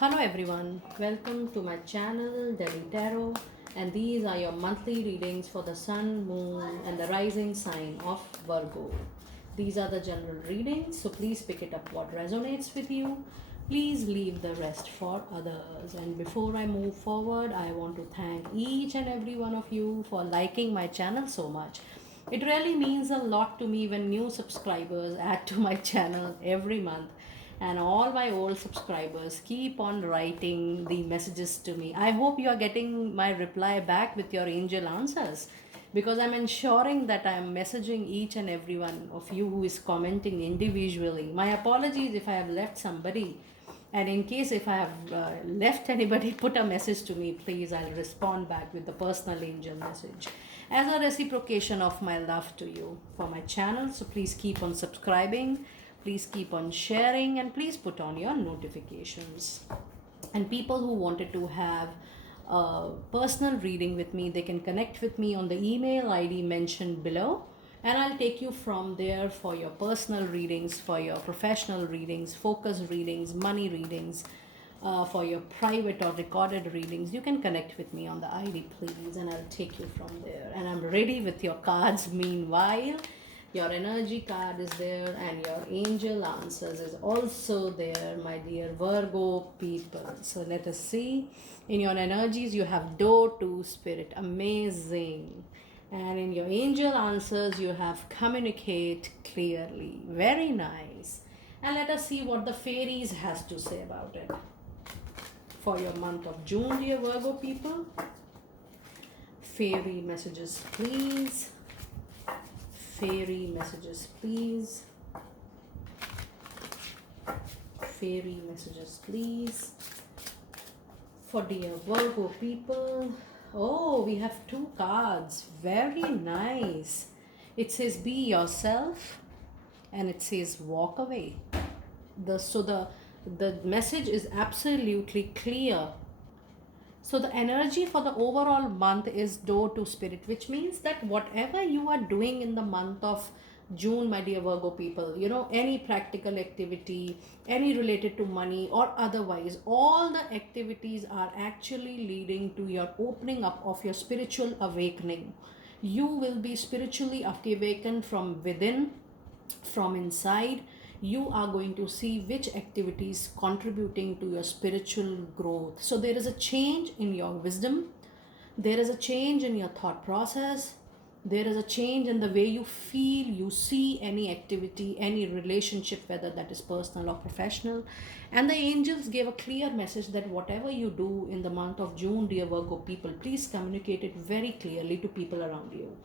Hello everyone, welcome to my channel Delhi Tarot, and these are your monthly readings for the Sun, Moon and the rising sign of Virgo. These are the general readings, so please pick it up what resonates with you. Please leave the rest for others. And before I move forward, I want to thank each and every one of you for liking my channel so much. It really means a lot to me when new subscribers add to my channel every month, and all my old subscribers keep on writing the messages to me. I hope you are getting my reply back with your angel answers, because I'm ensuring that I'm messaging each and every one of you who is commenting individually. My apologies if I have left somebody, and in case if I have left anybody, put a message to me, please. I'll respond back with the personal angel message as a reciprocation of my love to you for my channel. So please keep on subscribing, please keep on sharing, and please put on your notifications. And people who wanted to have a personal reading with me, they can connect with me on the email ID mentioned below, and I'll take you from there for your personal readings, for your professional readings, focus readings, money readings, for your private or recorded readings. You can connect with me on the ID, please, and I'll take you from there. And I'm ready with your cards. Meanwhile, your energy card is there, and your angel answers is also there, my dear Virgo people. So let us see. In your energies, you have door to spirit. Amazing. And in your angel answers, you have communicate clearly. Very nice. And let us see what the fairies has to say about it. For your month of June, dear Virgo people. Fairy messages, please. Fairy messages, please. Fairy messages, please. For dear Virgo people. Oh, we have two cards. Very nice. It says be yourself, and it says walk away. The message is absolutely clear. So the energy for the overall month is door to spirit, which means that whatever you are doing in the month of June, my dear Virgo people, any practical activity, any related to money or otherwise, all the activities are actually leading to your opening up of your spiritual awakening. You will be spiritually awakened from within, from inside. You are going to see which activities contributing to your spiritual growth. So there is a change in your wisdom, there is a change in your thought process, there is a change in the way you feel, you see any activity, any relationship, whether that is personal or professional. And the angels gave a clear message that whatever you do in the month of June, dear Virgo people, please communicate it very clearly to people around you,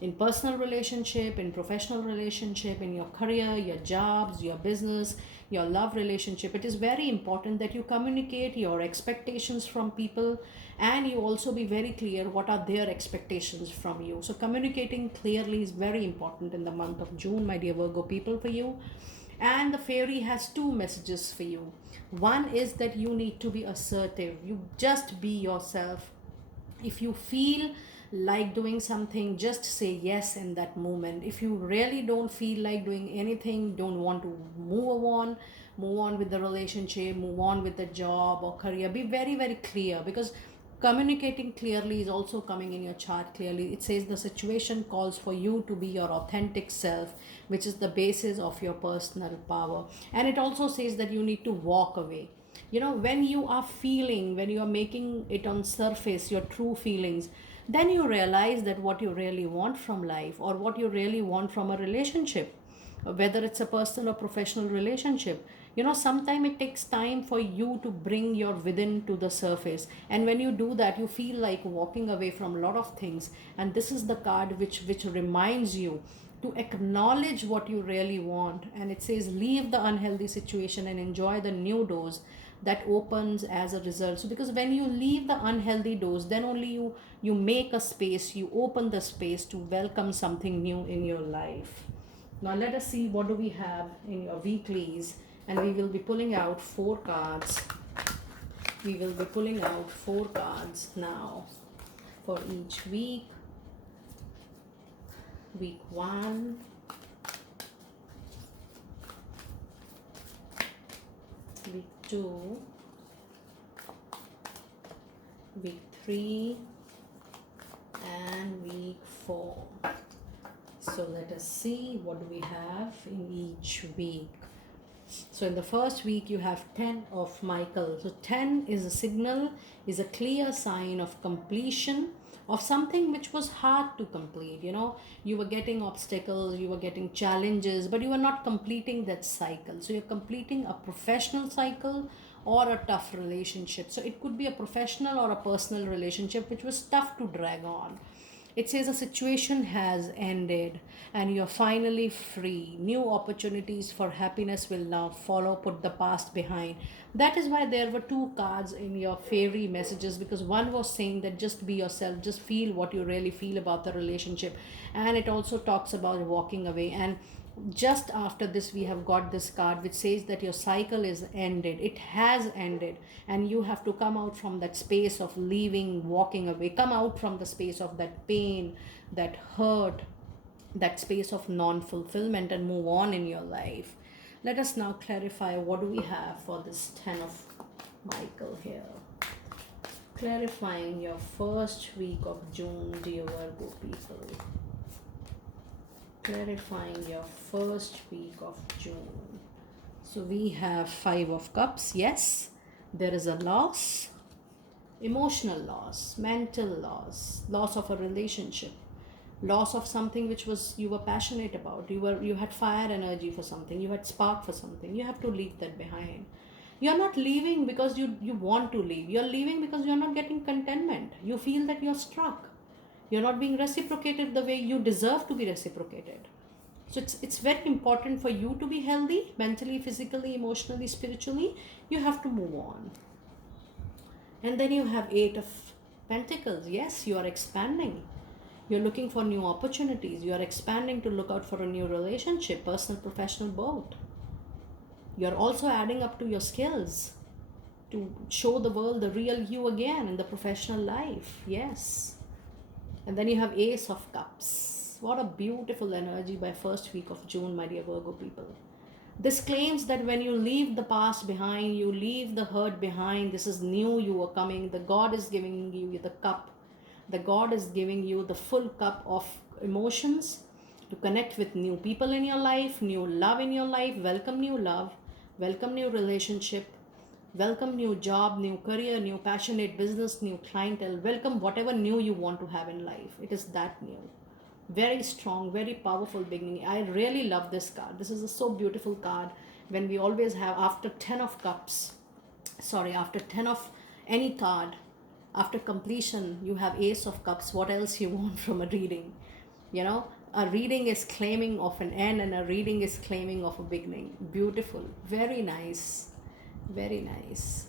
in personal relationship, in professional relationship, in your career, your jobs, your business, your love relationship. It is very important that you communicate your expectations from people, and you also be very clear what are their expectations from you. So communicating clearly is very important in the month of June, my dear Virgo people, for you. And the fairy has two messages for you. One is that you need to be assertive. You just be yourself. If you feel like doing something, just say yes in that moment. If you really don't feel like doing anything, don't want to move on with the relationship, move on with the job or career, be very very clear, because communicating clearly is also coming in your chart clearly. It says the situation calls for you to be your authentic self, which is the basis of your personal power. And it also says that you need to walk away. When you are feeling, when you are making it on surface your true feelings, then you realize that what you really want from life, or what you really want from a relationship, whether it's a personal or professional relationship. Sometimes it takes time for you to bring your within to the surface, and when you do that, you feel like walking away from a lot of things. And this is the card which reminds you to acknowledge what you really want. And it says leave the unhealthy situation and enjoy the new doors that opens as a result. So because when you leave the unhealthy doors, then only you make a space, you open the space to welcome something new in your life. Now let us see what do we have in your weeklies, and we will be pulling out four cards. We will be pulling out four cards now for each week. Week 1, week 2, week 3, and week 4. So let us see what do we have in each week. So in the first week you have 10 of Michael. So 10 is a signal, is a clear sign of completion of something which was hard to complete. You know, you were getting obstacles, you were getting challenges, but you were not completing that cycle. So you're completing a professional cycle or a tough relationship. So it could be a professional or a personal relationship which was tough to drag on. It says a situation has ended and you're finally free. New opportunities for happiness will now follow. Put the past behind. That is why there were two cards in your fairy messages, because one was saying that just be yourself, just feel what you really feel about the relationship. And it also talks about walking away. And just after this we have got this card which says that your cycle is ended, it has ended, and you have to come out from that space of leaving, walking away, come out from the space of that pain, that hurt, that space of non-fulfillment, and move on in your life. Let us now clarify what do we have for this 10 of Michael here. Clarifying your first week of June, dear Virgo people. Clarifying your first week of June. So we have 5 of Cups. Yes, there is a loss, emotional loss, mental loss, loss of a relationship, loss of something which was you were passionate about. You had fire energy for something, you had spark for something. You have to leave that behind. You're not leaving because you want to leave. You're leaving because you're not getting contentment. You feel that you're stuck. You're not being reciprocated the way you deserve to be reciprocated. So it's very important for you to be healthy mentally, physically, emotionally, spiritually. You have to move on. And then you have 8 of Pentacles. Yes, you are expanding. You're looking for new opportunities. You are expanding to look out for a new relationship, personal, professional, both. You're also adding up to your skills to show the world the real you again in the professional life. Yes. And then you have Ace of Cups. What a beautiful energy by first week of June, my dear Virgo people. This claims that when you leave the past behind, you leave the hurt behind, this is new, you are coming. The God is giving you the cup. The God is giving you the full cup of emotions to connect with new people in your life, new love in your life. Welcome new love, welcome new relationship, welcome new job, new career, new passionate business, new clientele. Welcome whatever new you want to have in life. It is that new. Very strong, very powerful beginning. I really love this card. This is a so beautiful card. When we always have after 10 of cups, after 10 of any card, after completion you have Ace of Cups. What else you want from a reading? You know, a reading is claiming of an end and a reading is claiming of a beginning. Beautiful, very nice, very nice.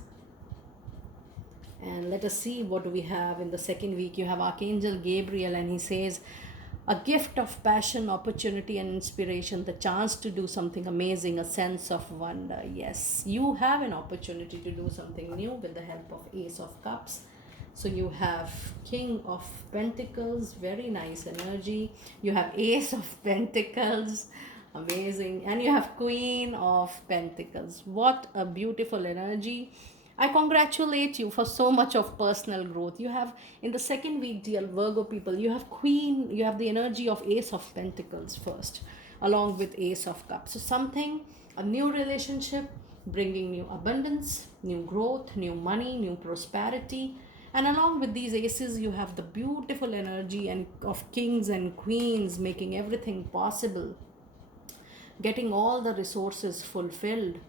And let us see what do we have in the second week. You have Archangel Gabriel, and he says a gift of passion, opportunity, and inspiration, the chance to do something amazing, a sense of wonder. Yes, you have an opportunity to do something new with the help of Ace of Cups. So you have King of Pentacles, very nice energy. You have Ace of Pentacles, amazing. And you have Queen of Pentacles. What a beautiful energy. I congratulate you for so much of personal growth. You have in the second week, dear Virgo people, you have Queen, you have the energy of Ace of Pentacles first, along with Ace of Cups. So something, a new relationship, bringing new abundance, new growth, new money, new prosperity. And along with these aces, you have the beautiful energy and of kings and queens, making everything possible, getting all the resources fulfilled.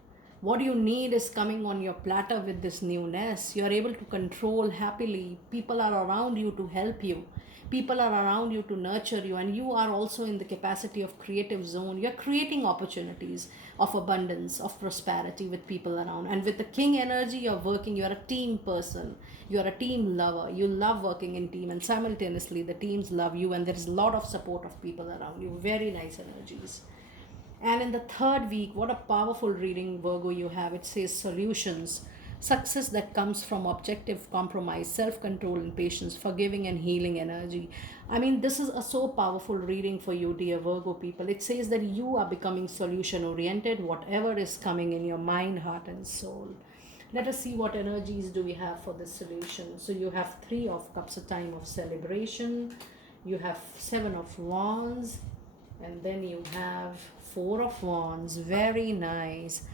What you need is coming on your platter with this newness. You are able to control happily. People are around you to help you. People are around you to nurture you, and you are also in the capacity of creative zone. You're creating opportunities of abundance, of prosperity with people around. And with the king energy, you're working, you're a team person, you're a team lover. You love working in team, and simultaneously the teams love you, and there's a lot of support of people around you. Very nice energies. And in the third week, what a powerful reading, Virgo, you have. It says solutions, success that comes from objective compromise, self-control and patience, forgiving and healing energy. I mean, this is a so powerful reading for you, dear Virgo people. It says that you are becoming solution oriented, whatever is coming in your mind, heart and soul. Let us see what energies do we have for this solution. So you have Three of Cups, a time of celebration. You have Seven of Wands, and then you have Four of Wands. Very nice.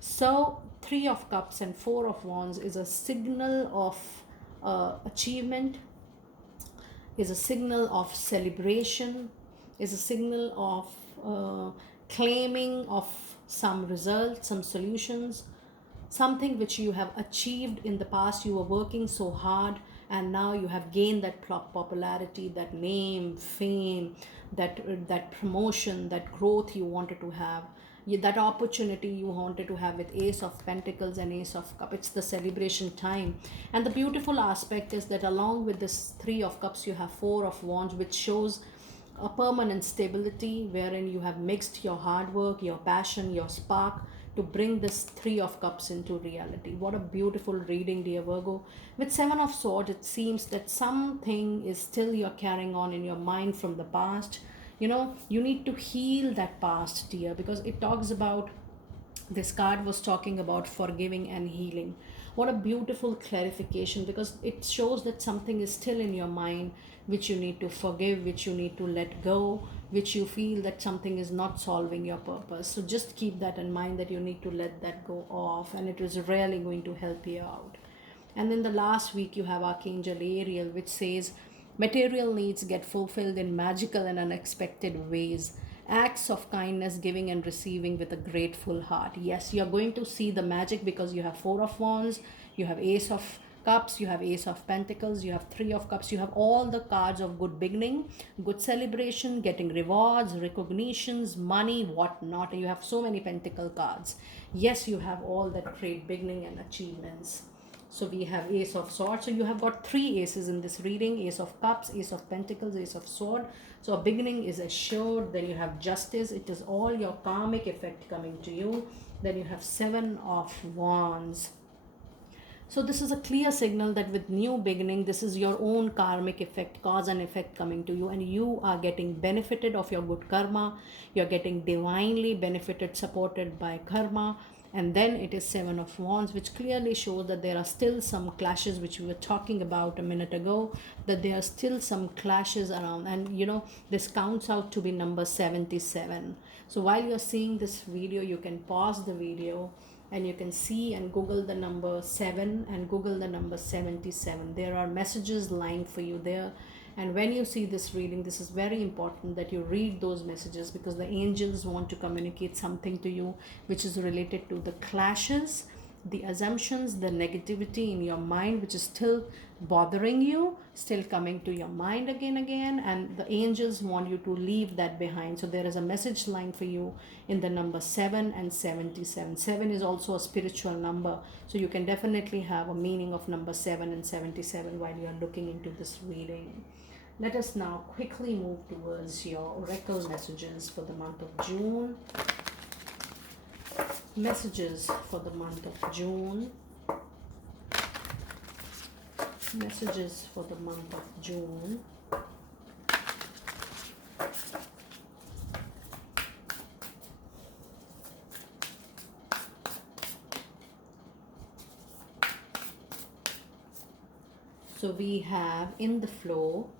So Three of Cups and Four of Wands is a signal of achievement, is a signal of celebration, is a signal of claiming of some results, some solutions, something which you have achieved in the past. You were working so hard, and now you have gained that popularity, that name, fame, that promotion, that growth you wanted to have, that opportunity you wanted to have with Ace of Pentacles and Ace of Cups. It's the celebration time. And the beautiful aspect is that along with this Three of Cups, you have Four of Wands, which shows a permanent stability, wherein you have mixed your hard work, your passion, your spark to bring this Three of Cups into reality. What a beautiful reading, dear Virgo. With Seven of Swords, it seems that something is still you're carrying on in your mind from the past. You need to heal that past, dear, because it talks about, this card was talking about forgiving and healing. What a beautiful clarification, because it shows that something is still in your mind which you need to forgive, which you need to let go, which you feel that something is not solving your purpose. So just keep that in mind, that you need to let that go off, and it is really going to help you out. And in the last week, you have Archangel Ariel, which says material needs get fulfilled in magical and unexpected ways. Acts of kindness, giving and receiving with a grateful heart. Yes, you're going to see the magic, because you have Four of Wands, you have Ace of Cups, you have Ace of Pentacles, you have Three of Cups, you have all the cards of good beginning, good celebration, getting rewards, recognitions, money, whatnot. You have so many Pentacle cards. Yes, you have all that great beginning and achievements. So we have Ace of Swords. So you have got three aces in this reading: Ace of Cups, Ace of Pentacles, Ace of Sword. So a beginning is assured. Then you have Justice. It is all your karmic effect coming to you. Then you have Seven of Wands. So this is a clear signal that with new beginning, this is your own karmic effect, cause and effect coming to you, and you are getting benefited of your good karma. You're getting divinely benefited, supported by karma. And then it is Seven of Wands, which clearly shows that there are still some clashes, which we were talking about a minute ago, that there are still some clashes around. And this counts out to be number 77. So while you're seeing this video, you can pause the video and you can see and Google the number 7 and Google the number 77. There are messages lying for you there. And when you see this reading, this is very important that you read those messages, because the angels want to communicate something to you which is related to the clashes, the assumptions, the negativity in your mind, which is still bothering you, still coming to your mind again, and the angels want you to leave that behind. So there is a message line for you in the number 7 and 77. 7 is also a spiritual number, so you can definitely have a meaning of number 7 and 77 while you are looking into this reading. Let us now quickly move towards your oracle messages for the month of June. Messages for the month of June. Messages for the month of June. So we have in the flow,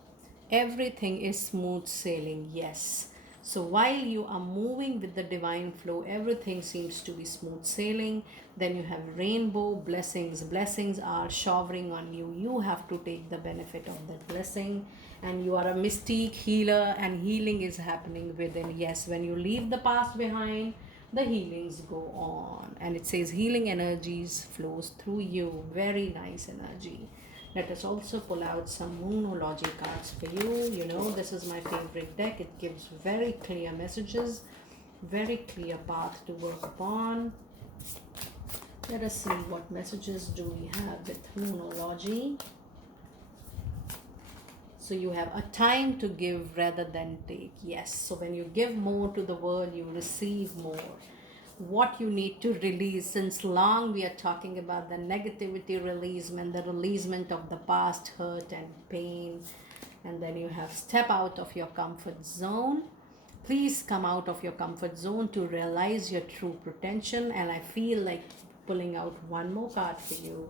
everything is smooth sailing. Yes. So while you are moving with the divine flow, everything seems to be smooth sailing. Then you have rainbow blessings. Blessings are showering on you. You have to take the benefit of that blessing. And you are a mystique healer, and healing is happening within. Yes, when you leave the past behind, the healings go on. And it says healing energies flows through you. Very nice energy. Let us also pull out some Moonology cards for you. This is my favorite deck. It gives very clear messages, very clear path to work upon. Let us see what messages do we have with Moonology. So you have a time to give rather than take. Yes. So when you give more to the world, you receive more. What you need to release, since long we are talking about the negativity releasement, the releasement of the past hurt and pain. And then you have step out of your comfort zone. Please come out of your comfort zone to realize your true potential. And I feel like pulling out one more card for you.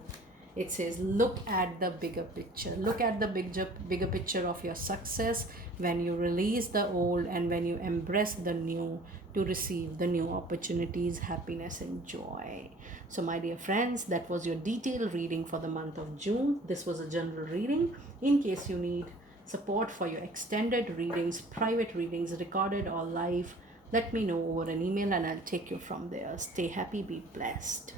It says, look at the bigger picture. Look at the bigger picture of your success when you release the old and when you embrace the new to receive the new opportunities, happiness, and joy. So, my dear friends, that was your detailed reading for the month of June. This was a general reading. In case you need support for your extended readings, private readings, recorded or live, let me know over an email and I'll take you from there. Stay happy, be blessed.